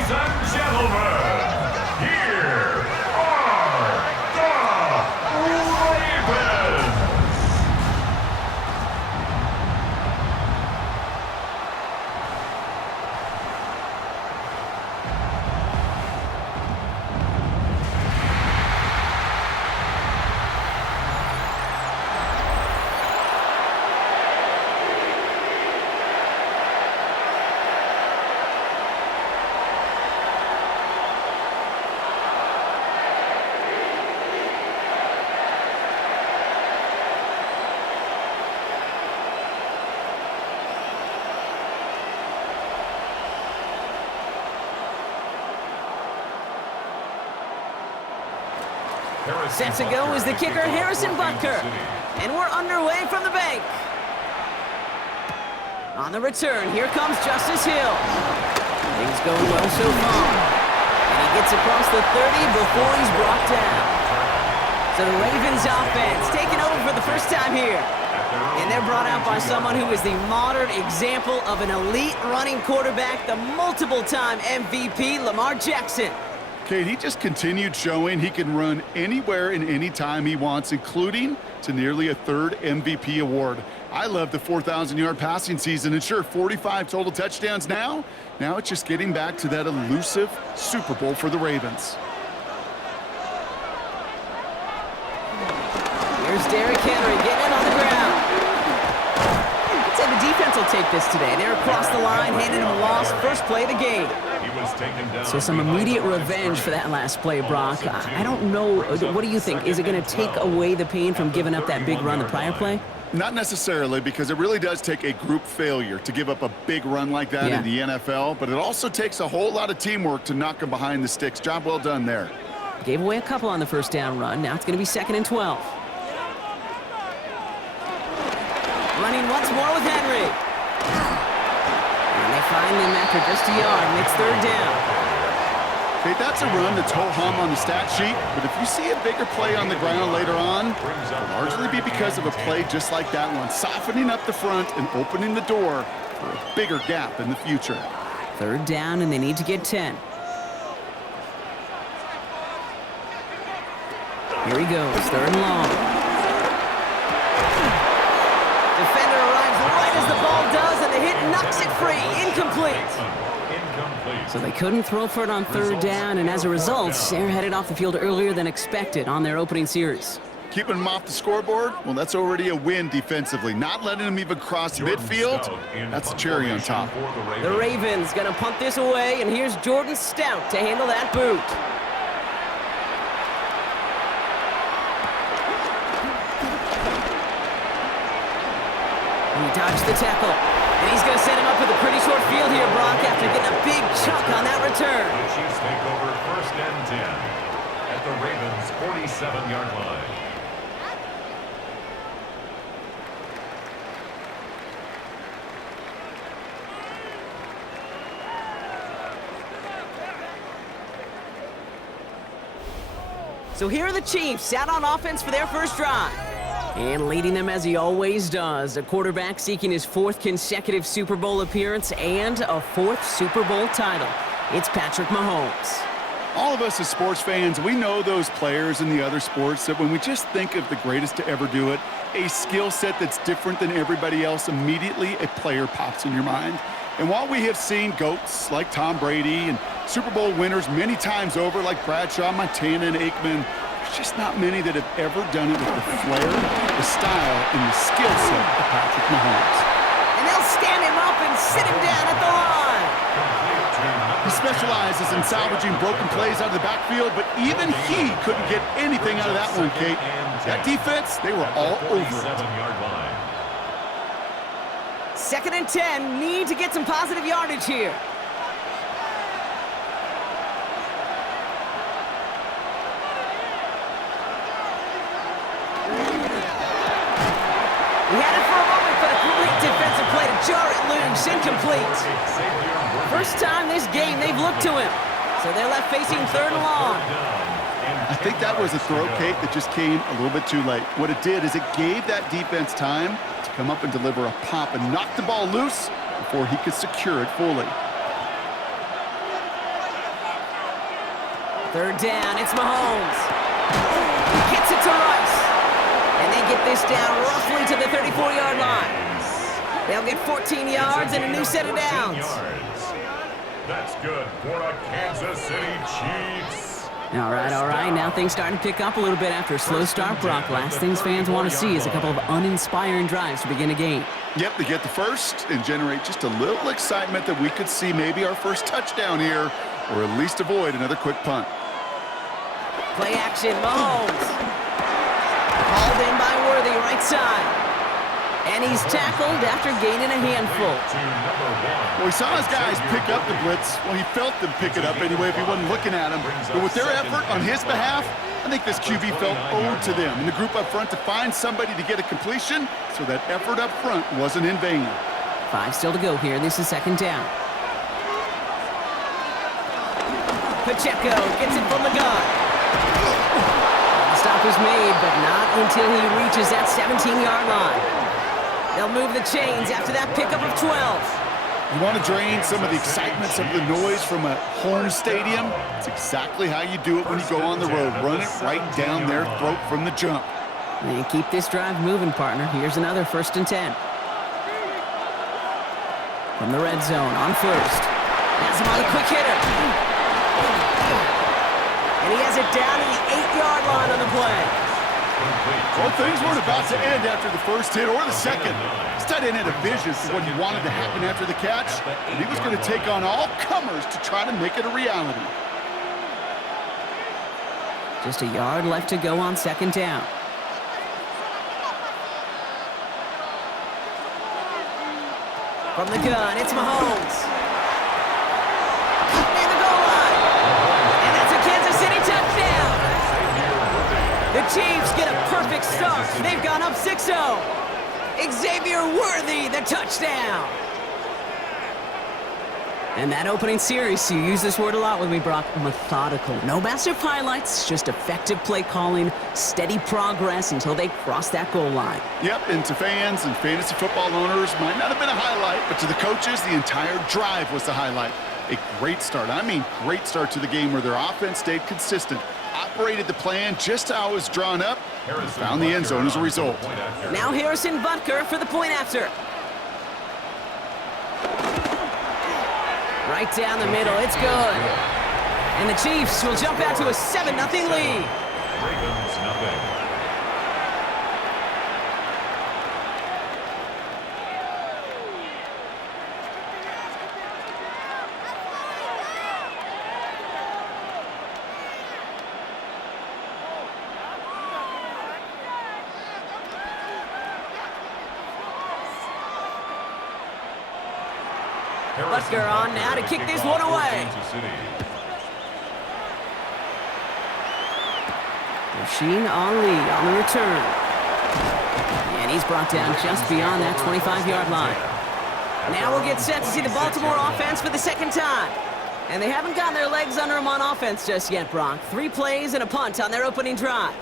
Ladies and gentlemen, here are the Ravens! Set to go is the kicker, Harrison Butker. And we're underway from the bank. On the return, here comes Justice Hill. Things going well so far. And he gets across the 30 before he's brought down. So the Ravens offense taking over for the first time here. And they're brought out by someone who is the modern example of an elite running quarterback, the multiple-time MVP, Lamar Jackson. Kate, he just continued showing he can run anywhere and anytime he wants, including to nearly a third MVP award. I love the 4,000-yard passing season, and sure, 45 total touchdowns now. Now it's just getting back to that elusive Super Bowl for the Ravens. Here's Derrick Henry getting it on the ground. I'd say the defense will take this today. They're across the line, handing him a loss, first play of the game. So some immediate revenge for that last play, Brock. I don't know. What do you think? Is it going to take away the pain from giving up that big run the prior play? Not necessarily, because it really does take a group failure to give up a big run like that in the NFL, but it also takes a whole lot of teamwork to knock him behind the sticks. Job well done there. Gave away a couple on the first down run. Now it's going to be 2nd and 12. Running once more with Henry. And they find him after just a yard, and it's 3rd down. Okay, that's a run that's ho-hum on the stat sheet, but if you see a bigger play on the ground later on, it'll largely be because of a play just like that one, softening up the front and opening the door for a bigger gap in the future. 3rd down, and they need to get 10. Here he goes, 3rd and long. Defender arrives right as the ball does, and the hit knocks it free. Incomplete. So they couldn't throw for it on 3rd down, and as a result, they're headed off the field earlier than expected on their opening series. Keeping them off the scoreboard, well, that's already a win defensively. Not letting them even cross midfield, that's a cherry on top. The Ravens gonna punt this away, and here's Jordan Stout to handle that boot. He dodged the tackle, and he's going to set him up with a pretty short field here, Brock, after getting a big chunk on that return. The Chiefs take over 1st and 10 at the Ravens' 47-yard line. So here are the Chiefs out on offense for their first drive. And leading them as he always does, a quarterback seeking his 4th consecutive Super Bowl appearance and a 4th Super Bowl title. It's Patrick Mahomes. All of us as sports fans, we know those players in the other sports that when we just think of the greatest to ever do it, a skill set that's different than everybody else, immediately a player pops in your mind. And while we have seen GOATs like Tom Brady and Super Bowl winners many times over like Bradshaw, Montana, and Aikman, there's just not many that have ever done it with the flair, the style, and the skill set of Patrick Mahomes. And they'll stand him up and sit him down at the line. He specializes in salvaging broken plays out of the backfield, but even he couldn't get anything out of that one, Kate. That defense, they were all over it. 2nd and 10, need to get some positive yardage here. He had it for a moment, but a great defensive play to jar it loose, incomplete. First time this game they've looked to him, so they're left facing 3rd and long. I think that was a throw, Kate, that just came a little bit too late. What it did is it gave that defense time to come up and deliver a pop and knock the ball loose before he could secure it fully. Third down, it's Mahomes. Gets it to Rice. And they get this down roughly to the 34-yard line. They'll get 14 yards and a new set of downs. That's good for the Kansas City Chiefs. All right. Now things starting to pick up a little bit after a slow start, Brock. Last things fans want to see is a couple of uninspiring drives to begin a game. Yep, they get the first and generate just a little excitement that we could see maybe our first touchdown here, or at least avoid another quick punt. Play action, Mahomes. Hauled in by Worthy, right side. And he's tackled after gaining a handful. Well, he saw his guys pick up the blitz. Well, he felt them pick it up anyway if he wasn't looking at him. But with their effort on his behalf, I think this QB felt owed to them and the group up front to find somebody to get a completion, so that effort up front wasn't in vain. 5 still to go here. This is second down. Pacheco gets it from the gun. The stop is made, but not until he reaches that 17-yard line. They'll move the chains after that pickup of 12. You want to drain some of the excitement, some of the noise from a home stadium? It's exactly how you do it when you go on the road. Run it right down their throat from the jump. And keep this drive moving, partner. Here's another 1st and 10. From the red zone on first. Has him on a quick hitter. And he has it down to the 8-yard line on the play. Well, things weren't about to end after the first hit or the second. This tight end had a vision for what he wanted to happen after the catch, and he was going to take on all comers to try to make it a reality. Just a yard left to go on second down. From the gun, it's Mahomes. Near the goal line. And that's a Kansas City touchdown. The Chiefs get a perfect start. They've gone up 6-0. Xavier Worthy, the touchdown. And that opening series, you use this word a lot with me, Brock, methodical. No massive highlights, just effective play calling, steady progress until they cross that goal line. Yep, and to fans and fantasy football owners, might not have been a highlight, but to the coaches, the entire drive was the highlight. A great start. I mean, great start to the game where their offense stayed consistent, operated the plan just how it was drawn up, and found the end zone as a result. Now Harrison Butker for the point after. Right down the middle, it's good. And the Chiefs will jump out to a 7-0 lead. Ravens nothing. Butker on now to kick this one away. Rasheen Ali on the return. And he's brought down just beyond that 25-yard line. Now we'll get set to see the Baltimore offense for the second time. And they haven't gotten their legs under them on offense just yet, Brock. 3 plays and a punt on their opening drive.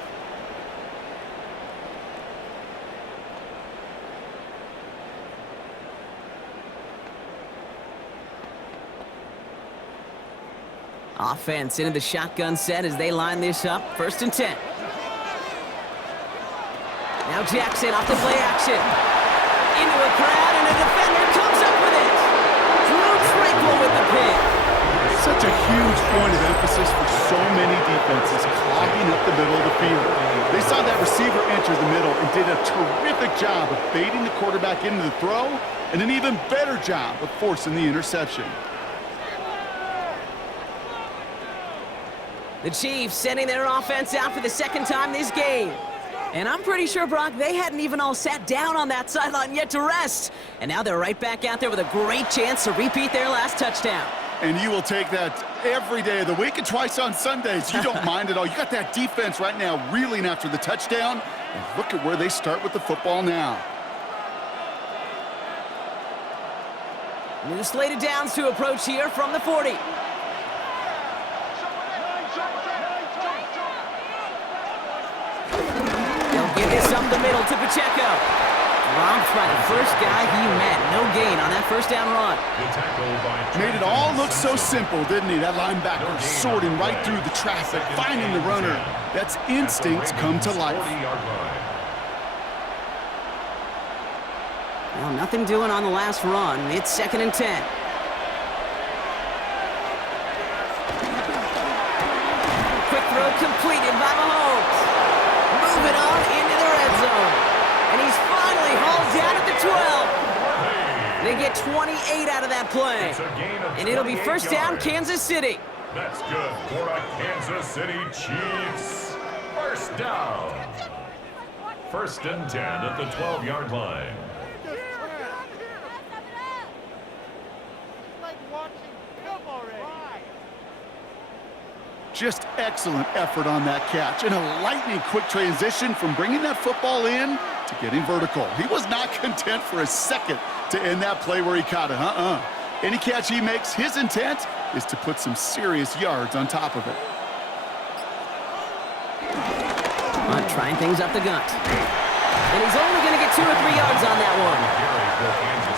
Offense into the shotgun set as they line this up. 1st and 10. Now Jackson off the play action. Into a crowd, and a defender comes up with it. Drew Tranquil with the pick. Such a huge point of emphasis for so many defenses clogging up the middle of the field. They saw that receiver enter the middle and did a terrific job of baiting the quarterback into the throw, and an even better job of forcing the interception. The Chiefs sending their offense out for the second time this game. And I'm pretty sure, Brock, they hadn't even all sat down on that sideline yet to rest. And now they're right back out there with a great chance to repeat their last touchdown. And you will take that every day of the week and twice on Sundays. You don't mind at all. You got that defense right now reeling after the touchdown. And look at where they start with the football now. New slated downs to approach here from the 40. They'll give this up the middle to Pacheco. Dropped by the first guy he met. No gain on that first down run. The tackle by Made it all look so simple, didn't he? That linebacker sorting right through the traffic, finding the runner. That's instincts come to life. 40-yard line. Well, nothing doing on the last run. It's 2nd and 10. Quick throw completed by Mahomes. Moving on into the red zone. And he's finally hauled down at the 12. They get 28 out of that play. It's a gain of And it'll be 28 first down, yards. Kansas City. That's good for a Kansas City Chiefs. First down. 1st and 10 at the 12-yard line. Just excellent effort on that catch and a lightning quick transition from bringing that football in to getting vertical. He was not content for a second to end that play where he caught it. Any catch he makes, his intent is to put some serious yards on top of it. Trying things up the gut. And he's only going to get 2 or 3 yards on that one.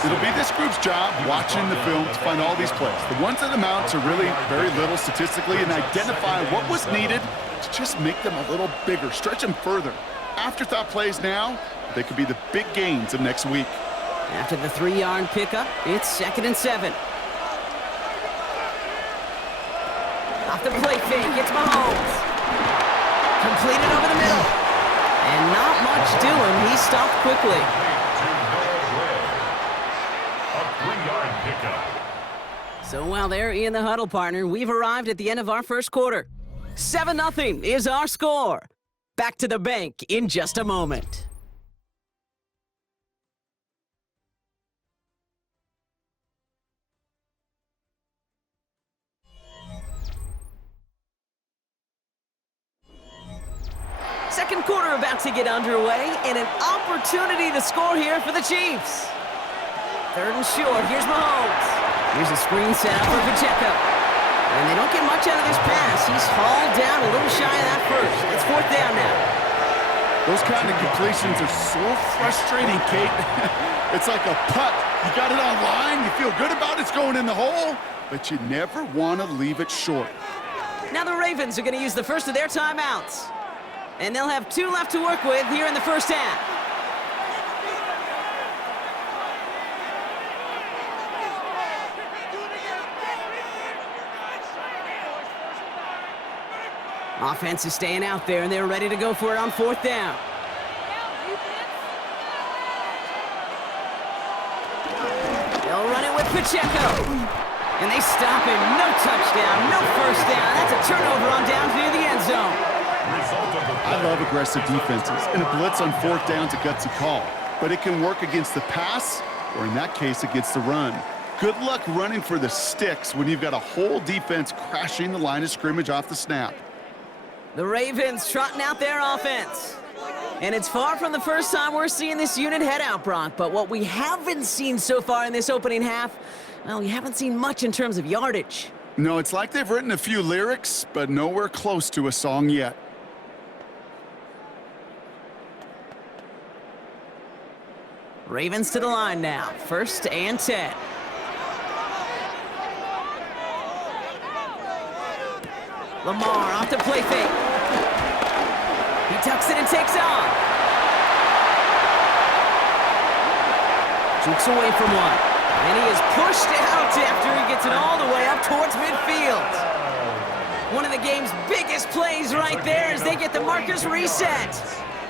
It'll be this group's job watching the film to find all these plays. The ones that amount to really very little statistically and identify what was needed to just make them a little bigger, stretch them further. Afterthought plays now, they could be the big gains of next week. After the 3-yard pickup, it's 2nd and 7. Off the play fake, it's Mahomes. Completed over the middle. And not much doing. He stopped quickly. A 3-yard pickup. So while they're in the huddle, partner, we've arrived at the end of our first quarter. 7-0 is our score. Back to the bank in just a moment. Second quarter about to get underway, and an opportunity to score here for the Chiefs. 3rd and short, here's Mahomes. Here's a screen set up for Pacheco. And they don't get much out of this pass. He's hauled down a little shy of that first. It's 4th down now. Those kind of completions are so frustrating, Kate. It's like a putt. You got it on line, you feel good about it's going in the hole, but you never want to leave it short. Now the Ravens are going to use the first of their timeouts. And they'll have 2 left to work with here in the first half. Offense is staying out there, and they're ready to go for it on 4th down. They'll run it with Pacheco. And they stop him. No touchdown, no first down. That's a turnover on downs near the end zone. I love aggressive defenses, and a blitz on 4th down's a gutsy call. But it can work against the pass, or in that case, against the run. Good luck running for the sticks when you've got a whole defense crashing the line of scrimmage off the snap. The Ravens trotting out their offense. And it's far from the first time we're seeing this unit head out, Brock. But what we haven't seen so far in this opening half, well, we haven't seen much in terms of yardage. No, it's like they've written a few lyrics, but nowhere close to a song yet. Ravens to the line now. 1st and 10. Lamar off the play fake. He tucks it and takes off. Jukes away from one. And he is pushed out after he gets it all the way up towards midfield. One of the game's biggest plays right there as they get the markers reset.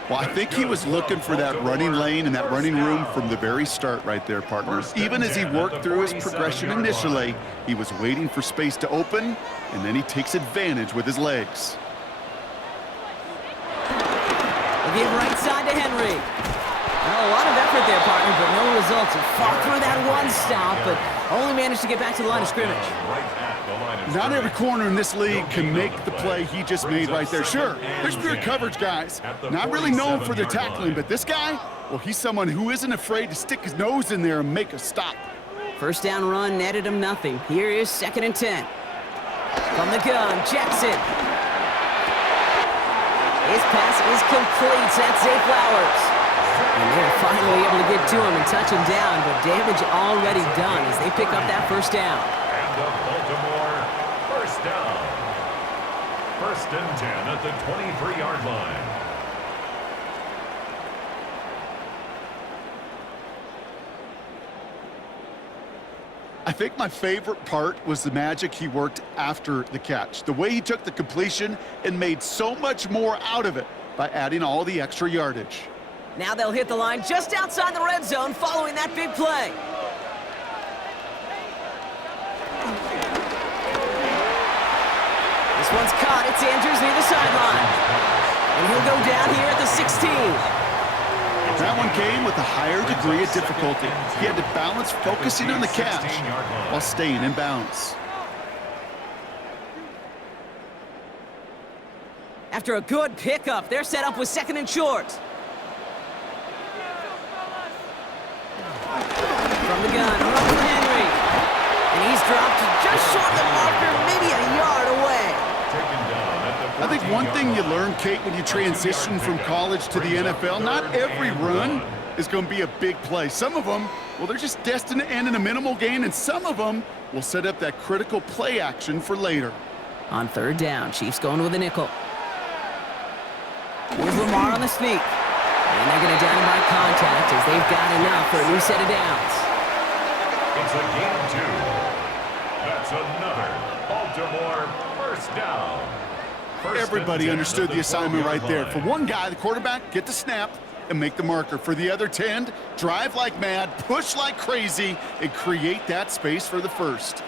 Well, I think he was looking for that running lane and that running room from the very start right there, partners. Even as he worked through his progression initially, he was waiting for space to open, and then he takes advantage with his legs. Again, right side to Henry. Well, a lot of effort there, partner, but no results. He fought through that one stop, but only managed to get back to the line of scrimmage. Not every corner in this league can make the play he just made right there. Sure, there's pure coverage guys, not really known for their tackling, but this guy, well, he's someone who isn't afraid to stick his nose in there and make a stop. First down run netted him nothing. Here is 2nd and 10. From the gun, Jackson. His pass is complete. That's Zay Flowers. And they're finally able to get to him and touch him down, but damage already done as they pick up that first down. And the Baltimore first down. 1st and 10 at the 23-yard line. I think my favorite part was the magic he worked after the catch. The way he took the completion and made so much more out of it by adding all the extra yardage. Now they'll hit the line just outside the red zone following that big play. This one's caught. It's Andrews near the sideline. And he'll go down here at the 16. That one came with a higher degree of difficulty. He had to balance focusing on the catch while staying in bounds. After a good pickup, they're set up with 2nd and short. From the gun, run for Henry. And he's dropped just short of the marker, maybe a yard away. I think one thing you learn, Kate, when you transition from college to the NFL, not every run is going to be a big play. Some of them, well, they're just destined to end in a minimal gain, and some of them will set up that critical play action for later. On 3rd down, Chiefs going with a nickel. Here's Lamar on the sneak. And they're going to down him by contact as they've got enough for a new set of downs. It's a game 2. That's another Baltimore first down. Everybody understood the assignment right there. For one guy, the quarterback, get the snap and make the marker. For the other 10, drive like mad, push like crazy, and create that space for the first.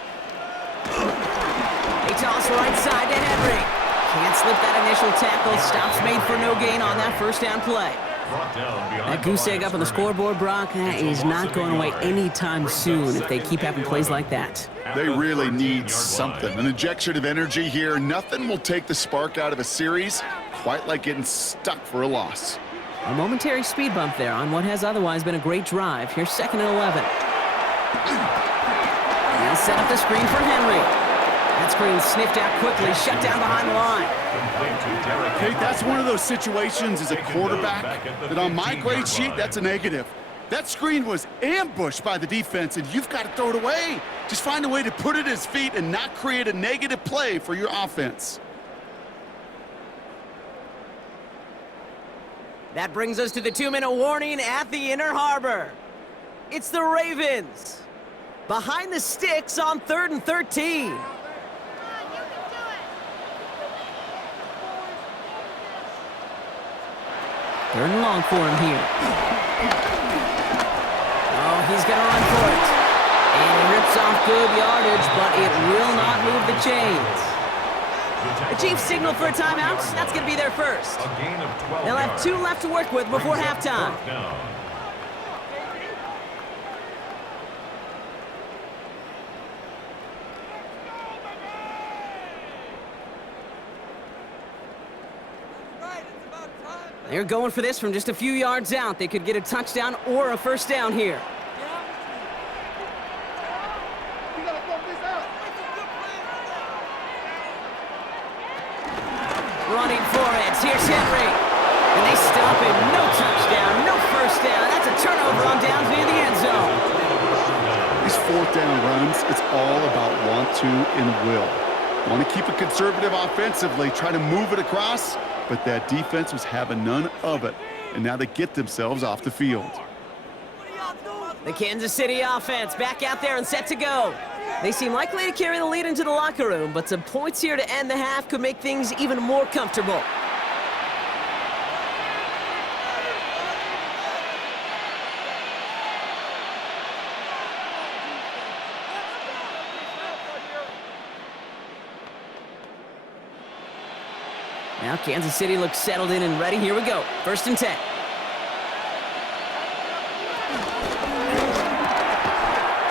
They toss right side to Henry. Can't slip that initial tackle. Stops made for no gain on that first down play. That goose egg up on the scoreboard, Brock, is not going away anytime soon if they keep having plays like that. They really need something. An injection of energy here. Nothing will take the spark out of a series quite like getting stuck for a loss. A momentary speed bump there on what has otherwise been a great drive. Here's 2nd and 11. He'll set up the screen for Henry. That screen sniffed out quickly, shut down behind the line. Kate, that's one of those situations as a quarterback that on my grade sheet, that's a negative. That screen was ambushed by the defense, and you've got to throw it away. Just find a way to put it at his feet and not create a negative play for your offense. That brings us to the 2-minute warning at the Inner Harbor. It's the Ravens. Behind the sticks on 3rd and 13. Third and long for him here. Oh, he's going to run for it. And he rips off good yardage, but it will not move the chains. The Chiefs signal for a timeout. That's going to be their first. They'll have 2 left to work with before halftime. They're going for this from just a few yards out. They could get a touchdown or a first down here. Running for it. Here's Henry. And they stop him. No touchdown, no first down. That's a turnover on downs near the end zone. These 4th down runs, it's all about want to and will. Want to keep it conservative offensively, try to move it across, but that defense was having none of it, and now they get themselves off the field. The Kansas City offense back out there and set to go. They seem likely to carry the lead into the locker room, but some points here to end the half could make things even more comfortable. Now Kansas City looks settled in and ready. Here we go. 1st and 10.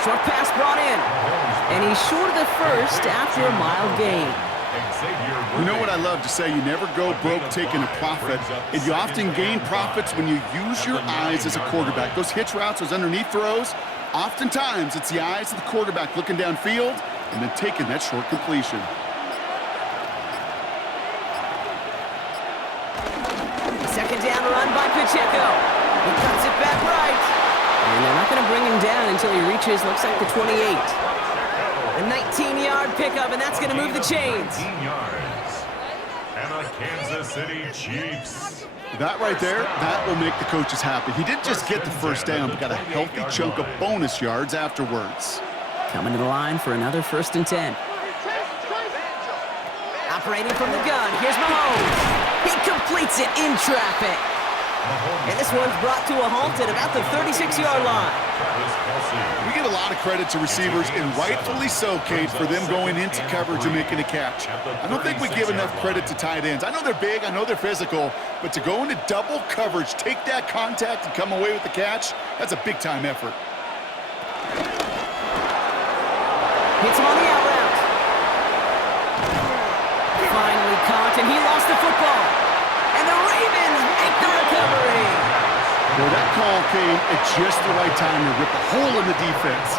Short pass brought in. And he's short of the first after a mild gain. You know what I love to say? You never go broke taking a profit. And you often gain profits when you use your eyes as a quarterback. Those hitch routes, those underneath throws, oftentimes it's the eyes of the quarterback looking downfield and then taking that short completion. Second down run by Pacheco. He cuts it back right. And they're not going to bring him down until he reaches, looks like the 28. A 19-yard pickup, and that's going to move the chains. 19 yards. And the Kansas City Chiefs. That right there, that will make the coaches happy. He didn't just get the first down, but got a healthy chunk of bonus yards afterwards. Coming to the line for another 1st and 10. Operating from the gun, here's Mahomes. He completes it in traffic. And this one's brought to a halt at about the 36-yard line. We give a lot of credit to receivers, and rightfully so, Kate, for them going into coverage and making a catch. I don't think we give enough credit to tight ends. I know they're big, I know they're physical, but to go into double coverage, take that contact, and come away with the catch, that's a big-time effort. Hits him on the out route. Finally caught, and he lost the football. And the Ravens make the recovery. Well, that call came at just the right time to rip a hole in the defense.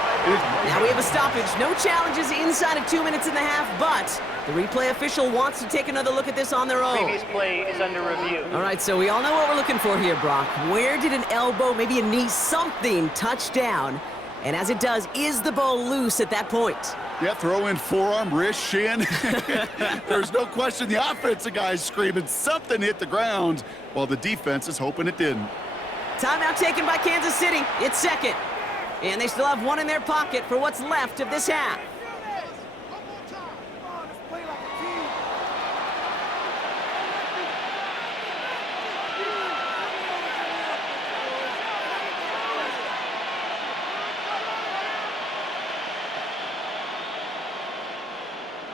Now we have a stoppage. No challenges inside of 2 minutes and a half, but the replay official wants to take another look at this on their own. Previous play is under review. All right, so we all know what we're looking for here, Brock. Where did an elbow, maybe a knee, something touch down? And as it does, is the ball loose at that point? Yeah, throw in forearm, wrist, shin. There's no question the offensive guy's screaming something hit the ground while the defense is hoping it didn't. Timeout taken by Kansas City. It's second. And they still have one in their pocket for what's left of this half.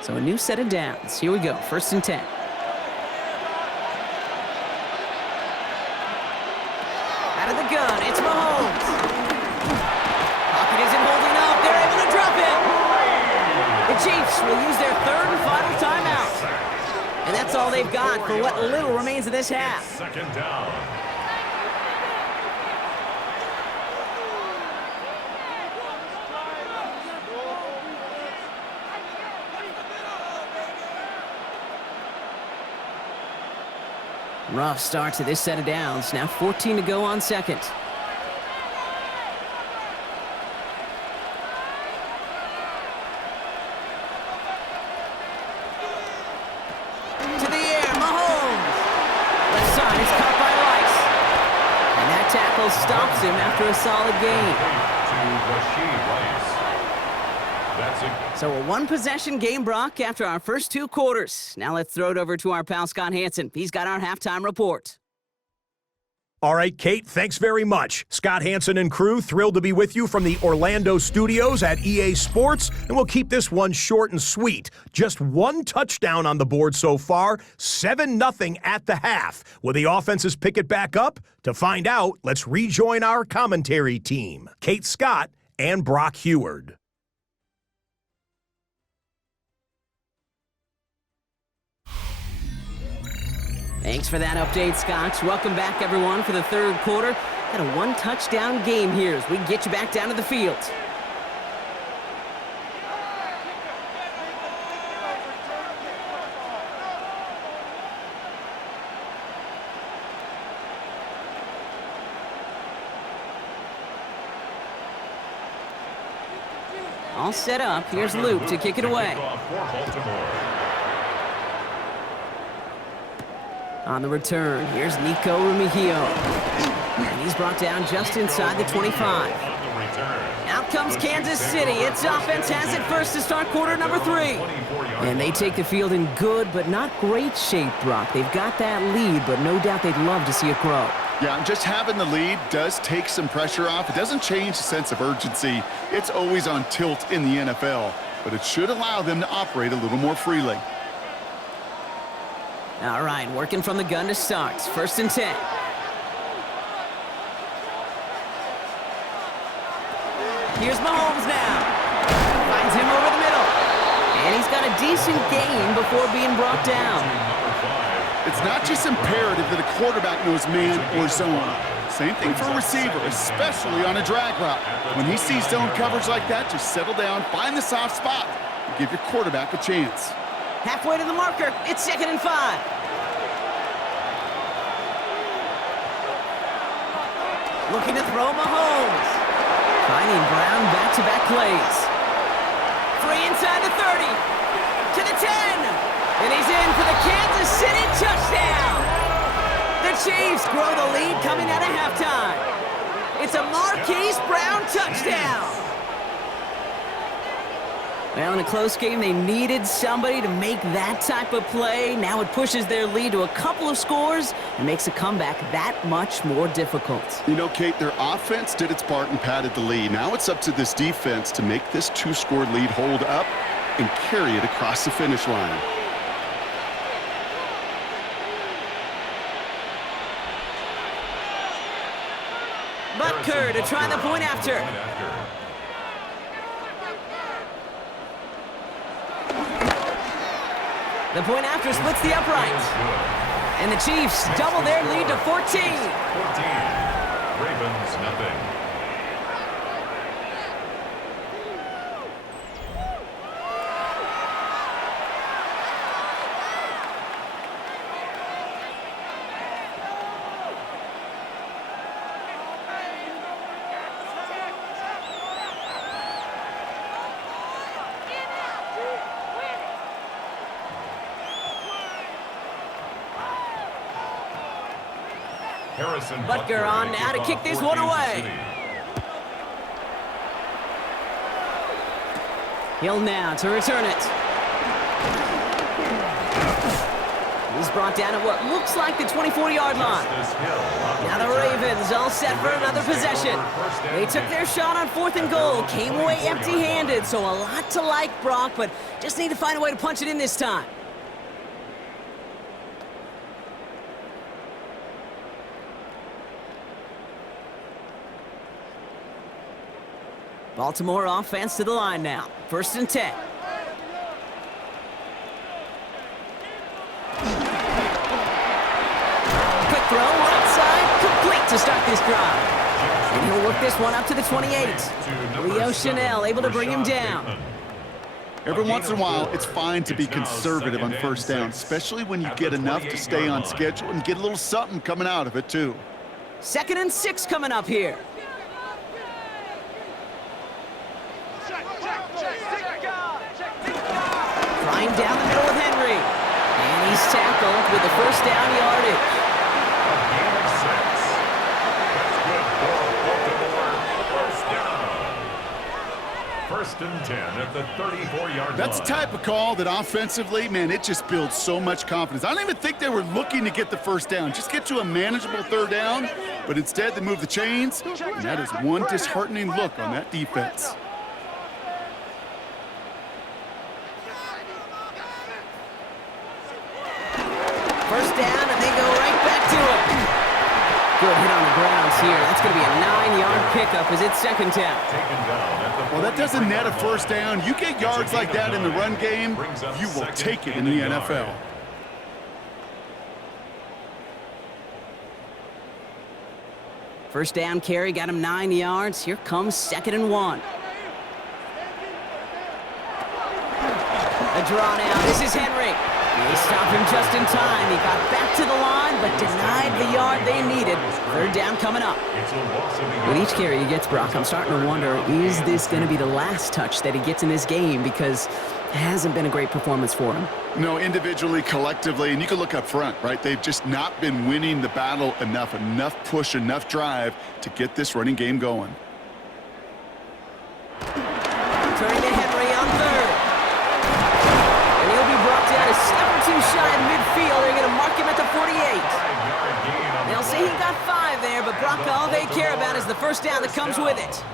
So a new set of downs. Here we go, 1st and 10. Out of the gun, it's Mahomes. Pocket isn't holding up. They're able to drop it. The Chiefs will use their 3rd and final timeout. And that's all they've got for what little remains of this half. 2nd down. Rough start to this set of downs. Now 14 to go on 2nd. To the air, Mahomes. Left side is caught by Rice. And that tackle stops him after a solid gain. So a one-possession game, Brock, after our first 2 quarters. Now let's throw it over to our pal Scott Hansen. He's got our halftime report. All right, Kate, thanks very much. Scott Hansen and crew, thrilled to be with you from the Orlando studios at EA Sports, and we'll keep this one short and sweet. Just 1 touchdown on the board so far, 7-0 at the half. Will the offenses pick it back up? To find out, let's rejoin our commentary team, Kate Scott and Brock Heward. Thanks for that update, Scott. Welcome back, everyone, for the 3rd quarter. Got a 1-touchdown game here as we get you back down to the field. All set up. Here's Luke to kick it away. On the return, here's Nico Rumihio. And he's brought down just inside the 25. Out comes Kansas City. Its offense has it first to start quarter number 3. And they take the field in good but not great shape, Brock. They've got that lead, but no doubt they'd love to see it grow. Yeah, just having the lead does take some pressure off. It doesn't change the sense of urgency. It's always on tilt in the NFL, but it should allow them to operate a little more freely. All right, working from the gun to start. 1st and 10. Here's Mahomes now. Finds him over the middle. And he's got a decent gain before being brought down. It's not just imperative that a quarterback knows man or zone. Same thing for a receiver, especially on a drag route. When he sees zone coverage like that, just settle down, find the soft spot, and give your quarterback a chance. Halfway to the marker, it's 2nd and 5. Looking to throw Mahomes. Finding Brown back-to-back plays. Free inside the 30. To the 10. And he's in for the Kansas City touchdown. The Chiefs grow the lead coming out of halftime. It's a Marquise Brown touchdown. Well, in a close game, they needed somebody to make that type of play. Now it pushes their lead to a couple of scores and makes a comeback that much more difficult. You know, Kate, their offense did its part and padded the lead. Now it's up to this defense to make this two-score lead hold up and carry it across the finish line. Butker to try the point after. The point after splits the upright. And the Chiefs double their lead to 14. 14. Ravens nothing. Butker on now to kick this one away. Hill now to return it. He's brought down at what looks like the 24-yard line. Now the Ravens all set for another possession. They took their shot on 4th and goal, came away empty-handed, so a lot to like, Brock, but just need to find a way to punch it in this time. Baltimore offense to the line now. 1st and 10. Quick throw, right side, complete to start this drive. And he'll work this one up to the 28. Leo Chanel able to bring him down. Every once in a while, it's fine to be conservative on 1st down, especially when you get enough to stay on schedule and get a little something coming out of it, too. 2nd and 6 coming up here. Flying down the middle with Henry. And he's tackled with the 1st down yardage. A gain of 6. That's good for Baltimore. 1st down. 1st and 10 at the 34-yard line. That's the type of call that offensively, man, it just builds so much confidence. I don't even think they were looking to get the 1st down. Just get to a manageable 3rd down. But instead, they move the chains. And that is one disheartening look on that defense. Down, and they go right back to it. Good hit on the grounds here. That's going to be a 9-yard pickup as it's 2nd down. Well, that doesn't net a 1st down. You get yards like that in the run game, you will take it in the NFL. First down carry got him 9 yards. Here comes 2nd and 1. A draw now. This is Henry. They stopped him just in time. He got back to the line, but denied the yard they needed. 3rd down coming up. With each carry he gets, Brock, I'm starting to wonder, is this going to be the last touch that he gets in this game? Because it hasn't been a great performance for him. No, individually, collectively, and you can look up front, right? They've just not been winning the battle enough push, enough drive to get this running game going. Turning to Henry on 3rd. And he'll be brought down a step or 2 shy of midfield. They're going to mark him at the 48. They'll say he got 5 there, but Brock, all they care about is the 1st down that comes with it.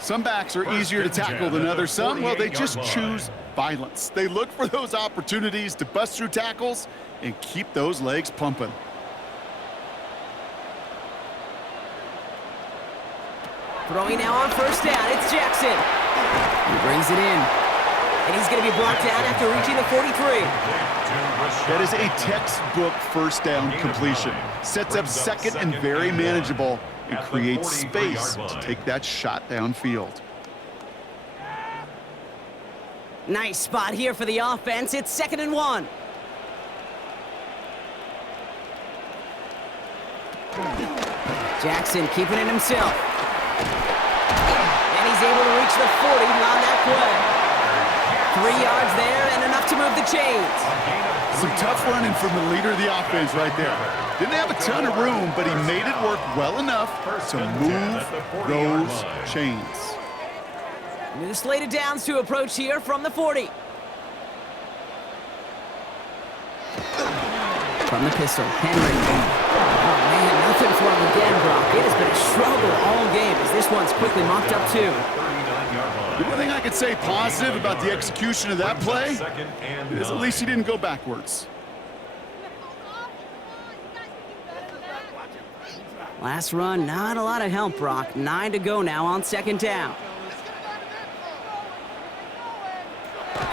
Some backs are easier to tackle than others. Some, well, they just choose violence. They look for those opportunities to bust through tackles and keep those legs pumping. Throwing now on 1st down, it's Jackson. He brings it in. And he's going to be brought down after reaching the 43. That is a textbook 1st down completion. Sets up 2nd and very manageable and creates space to take that shot downfield. Nice spot here for the offense. It's 2nd and 1. Jackson keeping it himself. And he's able to reach the 40 on that play. 3 yards there and enough to move the chains. Some tough running from the leader of the offense right there. Didn't have a ton of room, but he made it work well enough to move those chains. New slate of downs to approach here from the 40. From the pistol, Henry. Oh, man, nothing for him again, Brock. It has been a struggle all game as this one's quickly mopped up, too. The only thing I could say positive about the execution of that play is at least he didn't go backwards. Last run, not a lot of help, Brock. 9 to go now on second down.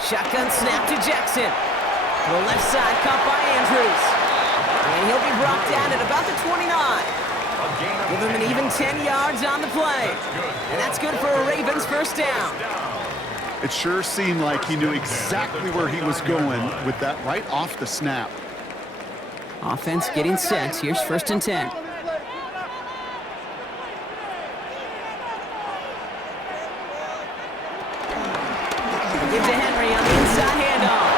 Shotgun snap to Jackson. To the left side, caught by Andrews. And he'll be brought down at about the 29. Give him an even 10 yards on the play. And that's good for a Ravens first down. It sure seemed like he knew exactly where he was going with that right off the snap. Offense getting set. Here's first and 10. Give to Henry on the inside handoff.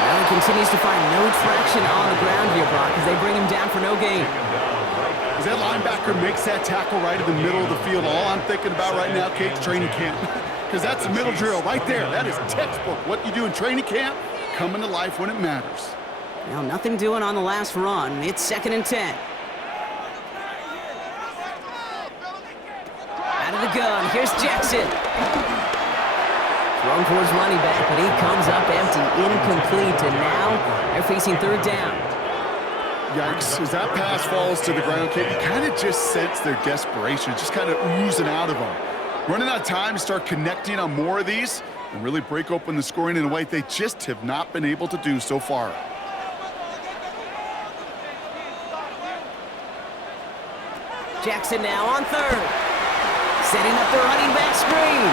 Well, he continues to find no traction on the ground here, Brock, as they bring him down for no gain. As that linebacker makes that tackle right in the middle of the field, all I'm thinking about right now, Kate, training camp. Because that's the middle drill right there. That is textbook. What you do in training camp, coming to life when it matters. Well, nothing doing on the last run. It's second and 10. Out of the gun, here's Jackson. Thrown towards running back, but he comes up empty, incomplete, and now they're facing third down. Yikes, as that pass falls to the ground, Kate, you kind of just sense their desperation, just kind of oozing out of them. Running out of time to start connecting on more of these and really break open the scoring in a way they just have not been able to do so far. Jackson now on third. Setting up the running back screen.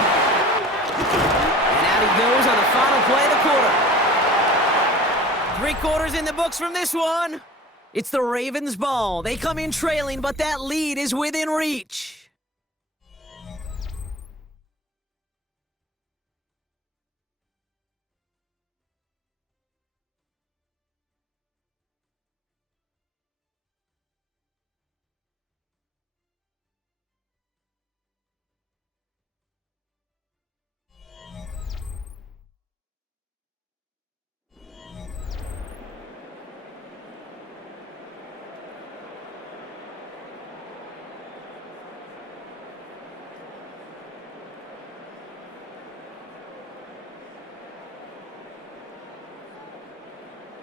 And out he goes on the final play of the quarter. 3 quarters in the books from this one. It's the Ravens' ball. They come in trailing, but that lead is within reach.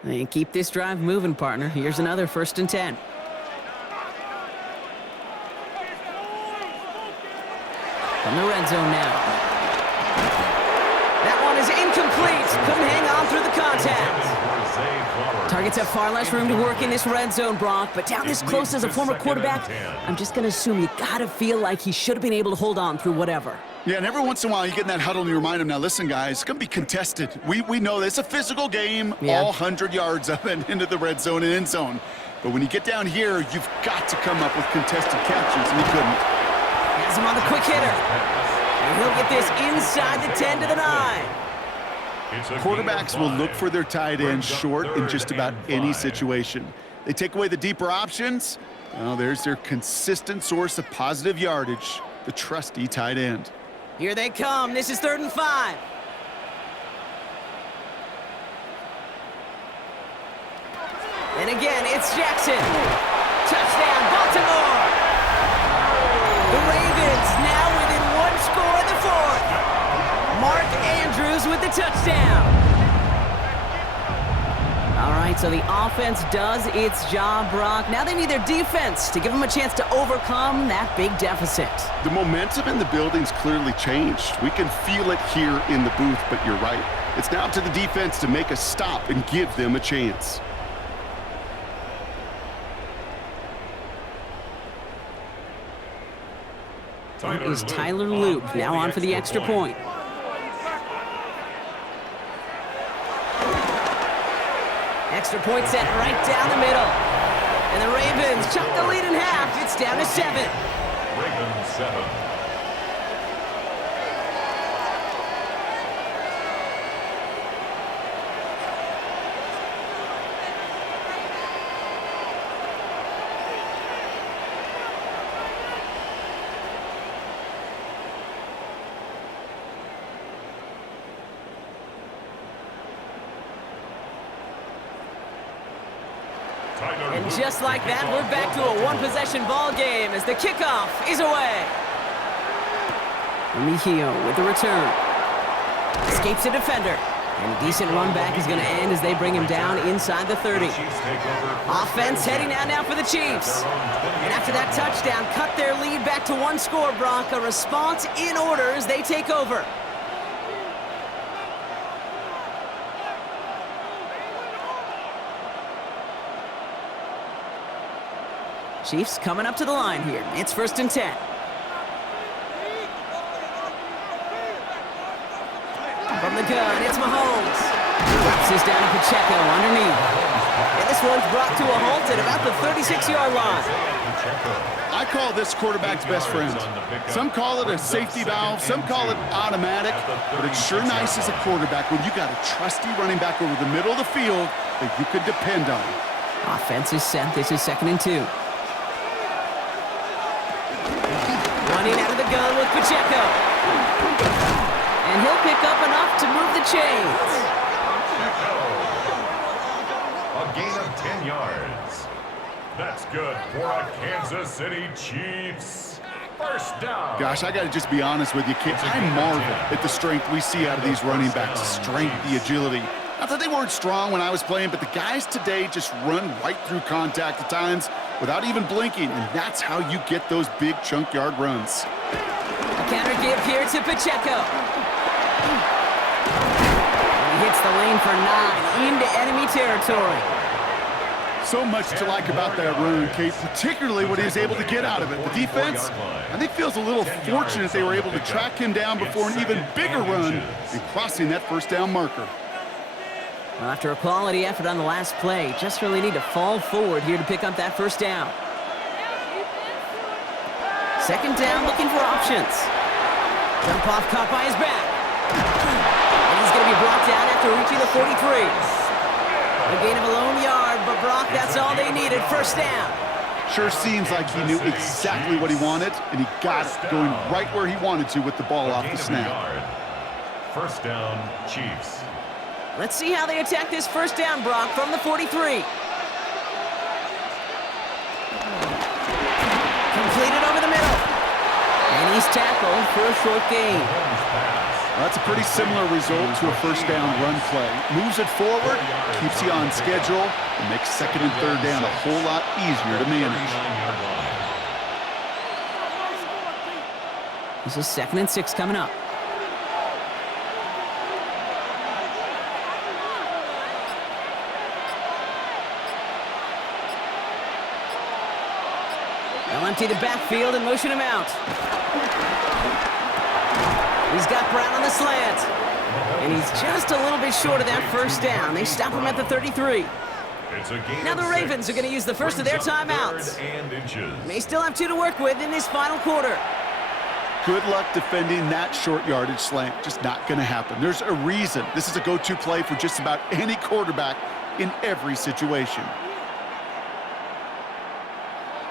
And keep this drive moving, partner. Here's another first and 10. From the red zone now. That one is incomplete. Couldn't hang on through the contact. Targets have far less room to work in this red zone, Brock, but down this close as a former quarterback, I'm just going to assume you got to feel like he should have been able to hold on through whatever. Yeah, and every once in a while you get in that huddle and you remind them, now listen, guys, it's going to be contested. We know this. It's a physical game, all 100 yards of it into the red zone and end zone. But when you get down here, you've got to come up with contested catches, and he couldn't. Has him on the quick hitter. And he'll get this inside the 10 to the 9. Quarterbacks will look for their tight end short in just about any situation. They take away the deeper options. Well, there's their consistent source of positive yardage, the trusty tight end. Here they come. This is 3rd and 5. And again, it's Jackson. Touchdown, Baltimore. The Ravens now within 1 score in the 4th. Mark Andrews with the touchdown. All right, so the offense does its job, Brock. Now they need their defense to give them a chance to overcome that big deficit. The momentum in the building's clearly changed. We can feel it here in the booth, but you're right. It's now up to the defense to make a stop and give them a chance. That is Tyler Loop now on for the extra point. Extra point set right down the middle. And the Ravens chuck the lead in half. It's down to 7. Ravens 7. And just like that, we're back to a one-possession ball game as the kickoff is away. Mejio with the return. Escapes a defender. And a decent run back is going to end as they bring him down inside the 30. Offense heading out now for the Chiefs. And after that touchdown, cut their lead back to 1 score, Brock. A response in order as they take over. Chiefs coming up to the line here. It's 1st and 10. From the gun, it's Mahomes. Drops this down to Pacheco underneath. And this one's brought to a halt at about the 36-yard line. I call this quarterback's best friend. Some call it a safety valve, some call it automatic, but it's sure nice as a quarterback when you got a trusty running back over the middle of the field that you could depend on. Offense is set. This is 2nd and 2. Running out of the gun with Pacheco. And he'll pick up enough to move the chains. A gain of 10 yards. That's good for a Kansas City Chiefs. 1st down. Gosh, I got to just be honest with you, kid. I marvel at the strength we see out of these running backs. Strength, the agility. Not that they weren't strong when I was playing, but the guys today just run right through contact at times without even blinking, and that's how you get those big chunk yard runs. A counter give here to Pacheco. And he hits the lane for 9 into enemy territory. So much to like about that run, Kate, particularly what he was able to get out of it. The defense, I think, feels a little fortunate they were able to track him down before an even bigger run and crossing that 1st down marker. Well, after a quality effort on the last play, just really need to fall forward here to pick up that 1st down. 2nd down, looking for options. Jump off caught by his back. And he's going to be brought down after reaching the 43. A gain of a lone yard, but Brock, that's all they needed. 1st down. Sure seems like he knew exactly what he wanted, and he got it going right where he wanted to with the ball off the snap. 1st down, Chiefs. Let's see how they attack this 1st down, Brock, from the 43. Completed over the middle. And he's tackled for a short gain. Well, that's a pretty similar result to a 1st down run play. Moves it forward, keeps you on schedule, and makes 2nd and 3rd down a whole lot easier to manage. This is 2nd and 6 coming up. They'll empty the backfield and motion him out. He's got Brown on the slant. And he's just a little bit short of that 1st down. They stop him at the 33. Now the Ravens are going to use the first of their timeouts. May still have 2 to work with in this final quarter. Good luck defending that short yardage slant. Just not going to happen. There's a reason this is a go-to play for just about any quarterback in every situation.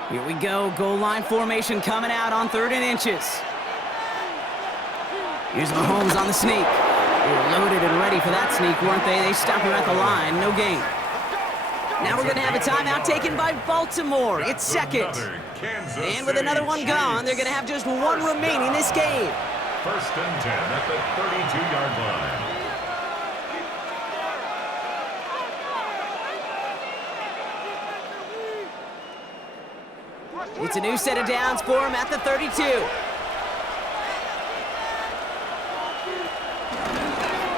Here we go. Goal line formation coming out on 3rd and inches. Here's Mahomes on the sneak. They were loaded and ready for that sneak, weren't they? They stop him at the line. No gain. Now we're going to have a timeout taken by Baltimore. It's 2nd. And with another one gone, they're going to have just 1 remaining this game. 1st and 10 at the 32-yard line. It's a new set of downs for him at the 32.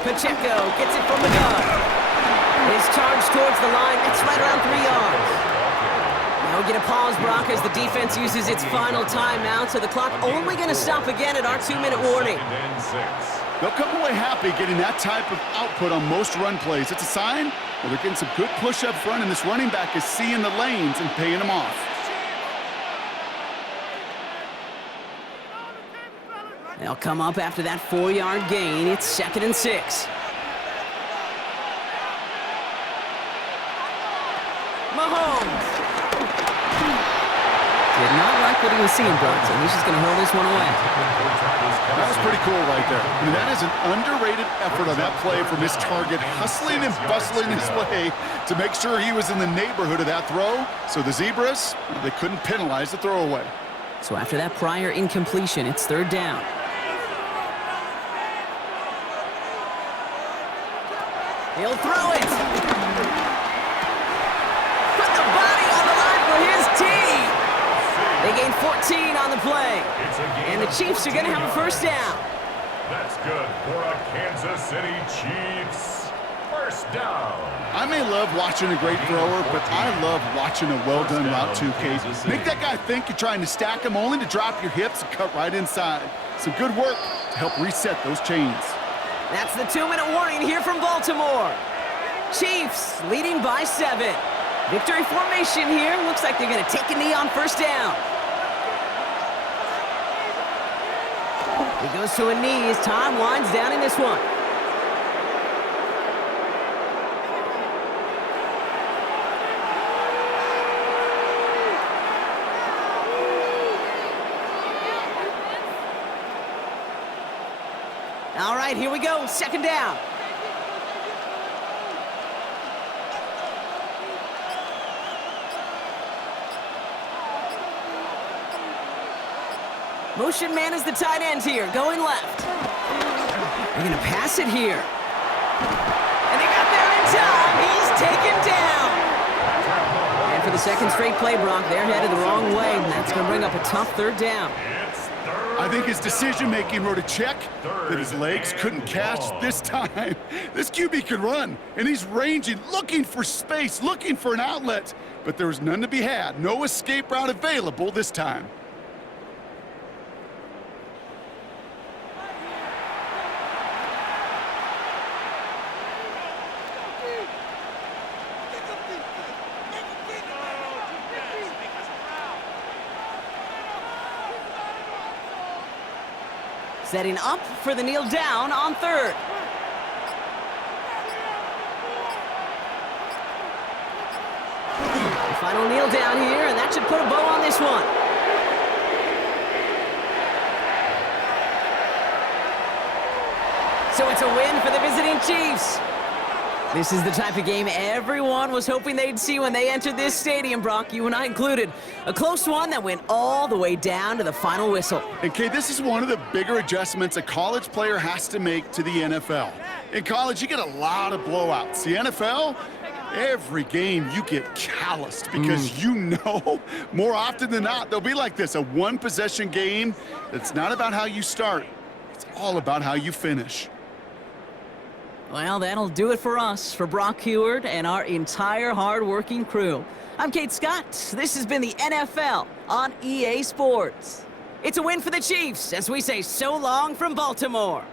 Pacheco gets it from the gun. His charge towards the line, that's right around 3 yards. Now we get a pause, Brock, as the defense uses its final timeout, so the clock only going to stop again at our 2-minute warning. They'll come away happy getting that type of output on most run plays. It's a sign that they're getting some good push up front, and this running back is seeing the lanes and paying them off. They'll come up after that 4-yard gain. It's 2nd and 6. Mahomes. Did not like what he was seeing, Brock, so he's just going to hurl this one away. That was pretty cool right there. I mean, that is an underrated effort on that play from his target, hustling and bustling his way to make sure he was in the neighborhood of that throw. So the Zebras, well, they couldn't penalize the throwaway. So after that prior incompletion, it's 3rd down. He'll throw it. Put the body on the line for his team. They gain 14 on the play. And the Chiefs are going to have a 1st down. That's good for a Kansas City Chiefs. 1st down. I may love watching a great thrower, but I love watching a well-done route too, Case. Make that guy think you're trying to stack him only to drop your hips and cut right inside. Some good work to help reset those chains. That's the 2-minute warning here from Baltimore. Chiefs leading by 7. Victory formation here. Looks like they're going to take a knee on 1st down. He goes to a knee as time winds down in this one. All right, here we go. 2nd down. Motion man is the tight end here, going left. They're going to pass it here. And they got there in time. He's taken down. And for the 2nd straight play, Brock, they're headed the wrong way, and that's going to bring up a tough 3rd down. I think his decision-making wrote a check that his legs couldn't catch this time. This QB can run, and he's ranging, looking for space, looking for an outlet. But there was none to be had. No escape route available this time. Setting up for the kneel down on 3rd. The final kneel down here, and that should put a bow on this one. So it's a win for the visiting Chiefs. This is the type of game everyone was hoping they'd see when they entered this stadium, Brock, you and I included. A close one that went all the way down to the final whistle. And, Kay, this is one of the bigger adjustments a college player has to make to the NFL. In college, you get a lot of blowouts. The NFL, every game you get calloused because you know more often than not they'll be like this, a one-possession game that's not about how you start. It's all about how you finish. Well, that'll do it for us, for Brock Heward and our entire hard-working crew. I'm Kate Scott. This has been the NFL on EA Sports. It's a win for the Chiefs as we say so long from Baltimore.